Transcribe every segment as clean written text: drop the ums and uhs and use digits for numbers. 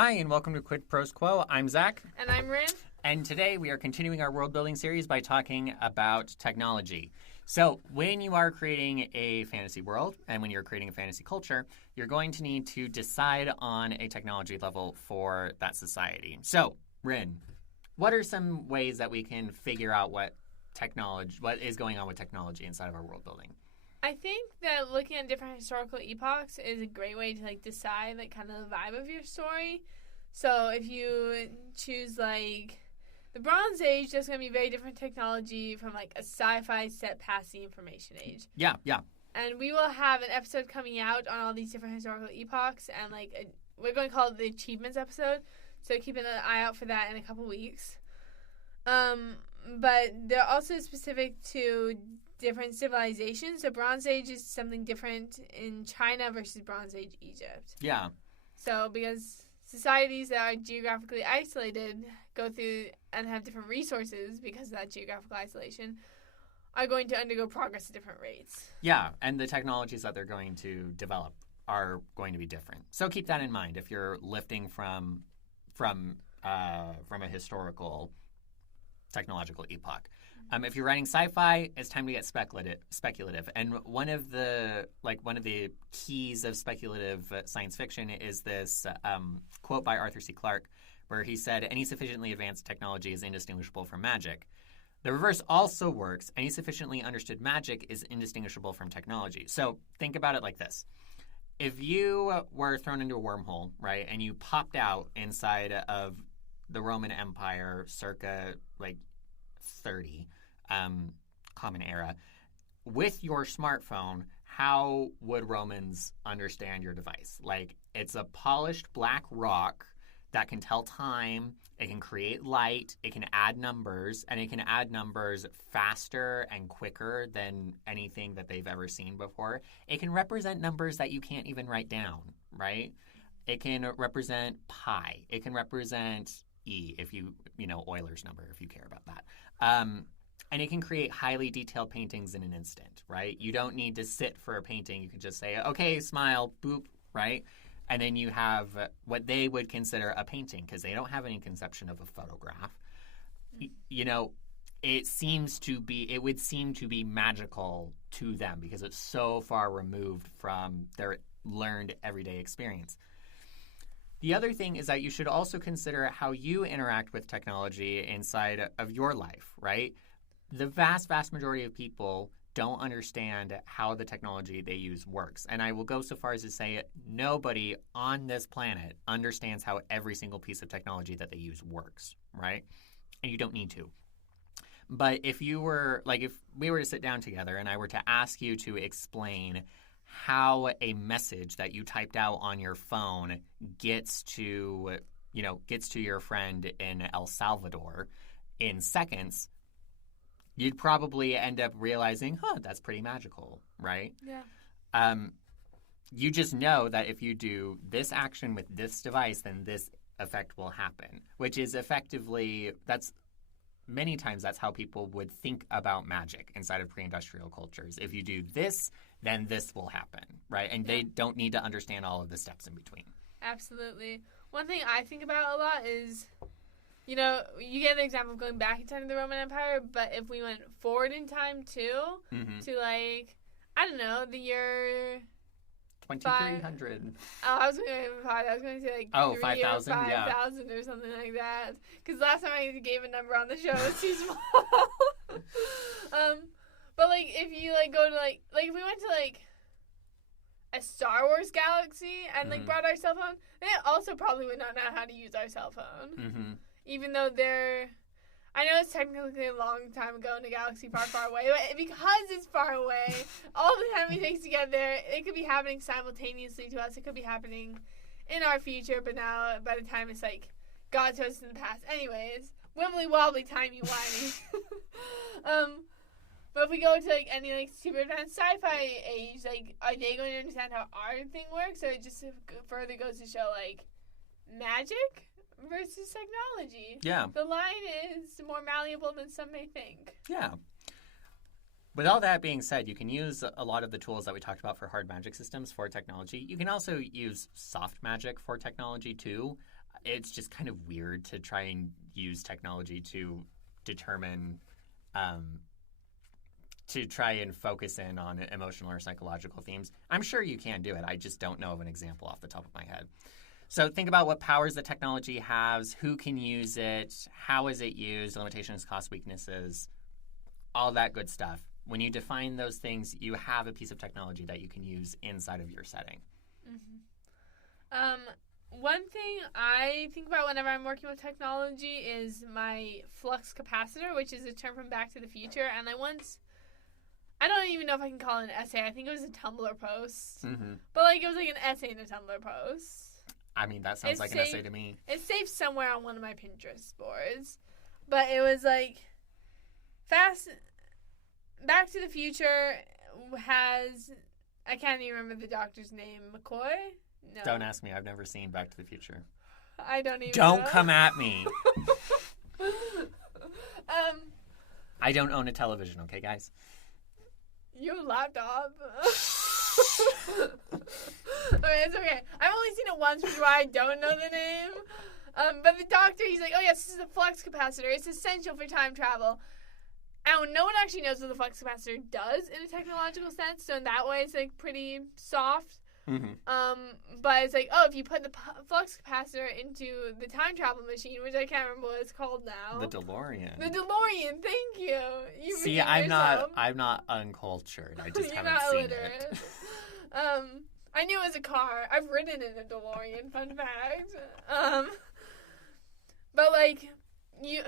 Hi, and welcome to Quid Pros Quo. I'm Zac. And I'm Rin. And today we are continuing our world building series by talking about technology. So, when you are creating a fantasy world and when you're creating a fantasy culture, you're going to need to decide on a technology level for that society. So, Rin, what are some ways that we can figure out what is going on with technology inside of our world building? I think that looking at different historical epochs is a great way to decide kind of the vibe of your story. So if you choose the Bronze Age, there's going to be very different technology from a sci-fi set past the Information Age. Yeah. And we will have an episode coming out on all these different historical epochs, and we're going to call it the Achievements episode. So keep an eye out for that in a couple weeks. But they're also specific to different civilizations. So Bronze Age is something different in China versus Bronze Age Egypt. Yeah. So because societies that are geographically isolated go through and have different resources because of that geographical isolation are going to undergo progress at different rates. Yeah, and the technologies that they're going to develop are going to be different. So keep that in mind if you're lifting from a historical technological epoch. If you're writing sci-fi, it's time to get speculative. And one of the keys of speculative science fiction is this quote by Arthur C. Clarke, where he said, "Any sufficiently advanced technology is indistinguishable from magic." The reverse also works. Any sufficiently understood magic is indistinguishable from technology. So think about it like this. If you were thrown into a wormhole, right, and you popped out inside of the Roman Empire circa 30, Common Era, with your smartphone, how would Romans understand your device? It's a polished black rock that can tell time, it can create light, it can add numbers, and it can add numbers faster and quicker than anything that they've ever seen before. It can represent numbers that you can't even write down, right? It can represent pi. It can represent E, if Euler's number, if you care about that. And it can create highly detailed paintings in an instant, right? You don't need to sit for a painting. You can just say, okay, smile, boop, right? And then you have what they would consider a painting because they don't have any conception of a photograph. It would seem to be magical to them because it's so far removed from their learned everyday experience. The other thing is that you should also consider how you interact with technology inside of your life, right? The vast, vast majority of people don't understand how the technology they use works. And I will go so far as to say nobody on this planet understands how every single piece of technology that they use works, right? And you don't need to. But if we were to sit down together and I were to ask you to explain how a message that you typed out on your phone gets to your friend in El Salvador in seconds, you'd probably end up realizing, that's pretty magical, right? Yeah. You just know that if you do this action with this device, then this effect will happen, which is effectively, many times that's how people would think about magic inside of pre-industrial cultures. If you do this, then this will happen, right? And they don't need to understand all of the steps in between. Absolutely. One thing I think about a lot is, you get the example of going back in time to the Roman Empire, but if we went forward in time too, to I don't know, the year 2300. I was going to say 5,000, yeah. 5,000 or something like that. Because last time I gave a number on the show, it was too small. But if you go to if we went to a Star Wars galaxy and brought our cell phone, they also probably would not know how to use our cell phone. Mm-hmm. Even though I know it's technically a long time ago in a galaxy far, far away, but because it's far away, all the time it takes to get there, it could be happening simultaneously to us. It could be happening in our future, but now by the time it's got to us in the past. Anyways, wibbly wobbly timey-wimey. But if we go to any super advanced sci-fi age, are they going to understand how our thing works, or it just further goes to show magic versus technology? Yeah. The line is more malleable than some may think. Yeah. With all that being said, you can use a lot of the tools that we talked about for hard magic systems for technology. You can also use soft magic for technology too. it's just kind of weird to try and use technology to determine, to try and focus in on emotional or psychological themes. I'm sure you can do it. I just don't know of an example off the top of my head. So think about what powers the technology has, who can use it, how is it used, limitations, costs, weaknesses, all that good stuff. When you define those things, you have a piece of technology that you can use inside of your setting. Mm-hmm. One thing I think about whenever I'm working with technology is my flux capacitor, which is a term from Back to the Future. And I don't even know if I can call it an essay. I think it was a Tumblr post. Mm-hmm. But, like, it was like an essay in a Tumblr post. I mean, that sounds like an essay to me. It's saved somewhere on one of my Pinterest boards. But it was like, Back to the Future has, I can't even remember the doctor's name, McCoy? No. Don't ask me. I've never seen Back to the Future. I don't even Don't know. come at me. I don't own a television, okay, guys? Your laptop. Okay, it's okay. I've only seen it once, which is why I don't know the name. But the doctor, he's like, oh yes, this is a flux capacitor. It's essential for time travel. And no one actually knows what the flux capacitor does in a technological sense. So in that way, it's like pretty soft. Mm-hmm. But it's like, oh, if you put the flux capacitor into the time travel machine, which I can't remember what it's called now. The DeLorean. The DeLorean. Thank you. See, I'm not uncultured. I just haven't seen illiterate. it. I knew it was a car. I've ridden in a DeLorean. Fun fact. But like, we're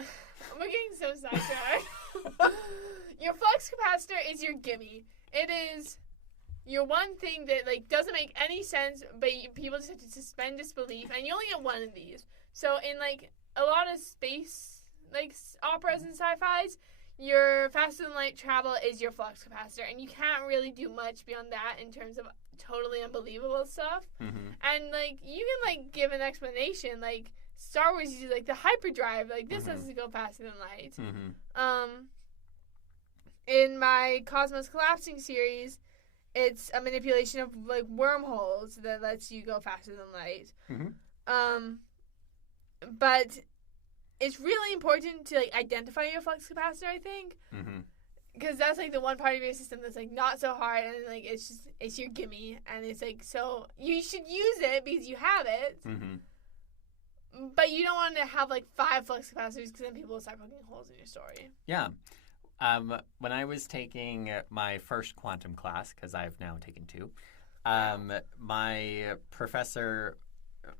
getting so sidetracked. Your flux capacitor is your gimme. It is your one thing that like doesn't make any sense, but people just have to suspend disbelief, and you only get one of these. So in like a lot of space like operas and sci-fis, your faster than light travel is your flux capacitor, and you can't really do much beyond that in terms of totally unbelievable stuff. Mm-hmm. And like you can like give an explanation, like Star Wars uses like the hyperdrive, like this Mm-hmm. doesn't go faster than light. Mm-hmm. In my Cosmos Collapsing series, it's a manipulation of like wormholes that lets you go faster than light. Mm-hmm. But it's really important to like identify your flux capacitor, I think. Mm-hmm. Because that's like the one part of your system that's like not so hard, and like it's your gimme, and it's like so you should use it because you have it. Mm-hmm. But you don't want to have like 5 flux capacitors because then people will start poking holes in your story. Yeah. When I was taking my first quantum class, because I've now taken 2, my professor,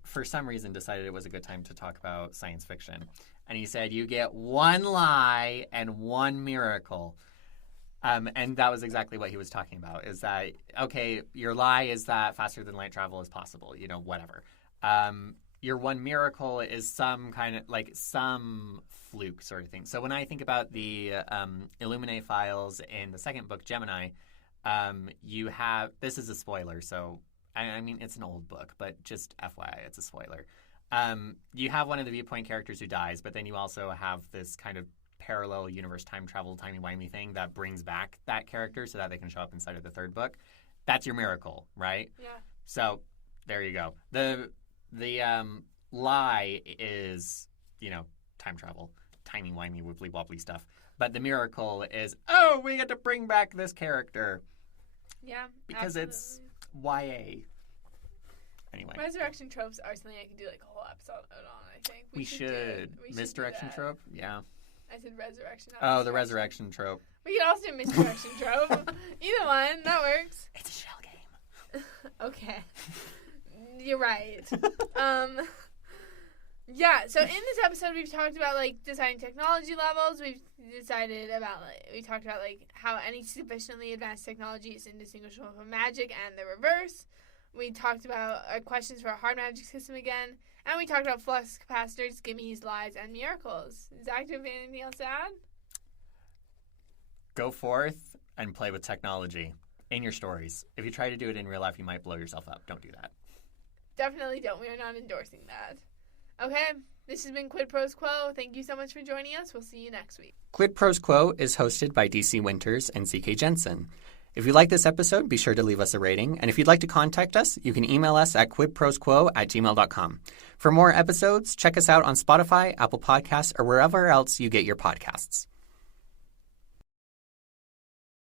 for some reason, decided it was a good time to talk about science fiction. And he said, you get 1 lie and 1 miracle. And that was exactly what he was talking about, is that, okay, your lie is that faster than light travel is possible, whatever. Your 1 miracle is some kind of, like, some fluke sort of thing. So when I think about the Illuminae files in the second book, Gemini, you have, this is a spoiler, so, I mean, it's an old book, but just FYI, it's a spoiler. You have one of the viewpoint characters who dies, but then you also have this kind of parallel universe time travel timey-wimey thing that brings back that character so that they can show up inside of the third book. That's your miracle, right? Yeah. So there you go. The lie is, time travel, timey-wimey, wibbly-wobbly stuff. But the miracle is, oh, we get to bring back this character. Yeah, because absolutely. it's YA. Anyway. Resurrection tropes are something I could do like a whole episode on, I think. We should. Misdirection trope? Yeah. I said resurrection. Oh, the resurrection trope. We could also do misdirection trope. Either one, that works. It's a shell game. Okay. You're right. Yeah, so in this episode we've talked about like deciding technology levels. We've talked about like how any sufficiently advanced technology is indistinguishable from magic and the reverse. We talked about our questions for a hard magic system again. And we talked about flux capacitors, gimmies, lies, and miracles. Zach, do you have anything else to add? Go forth and play with technology in your stories. If you try to do it in real life, you might blow yourself up. Don't do that. Definitely don't. We are not endorsing that. Okay, this has been Quid Pros Quo. Thank you so much for joining us. We'll see you next week. Quid Pros Quo is hosted by DC Winters and CK Jensen. If you like this episode, be sure to leave us a rating. And if you'd like to contact us, you can email us at quidprosquo@gmail.com. For more episodes, check us out on Spotify, Apple Podcasts, or wherever else you get your podcasts.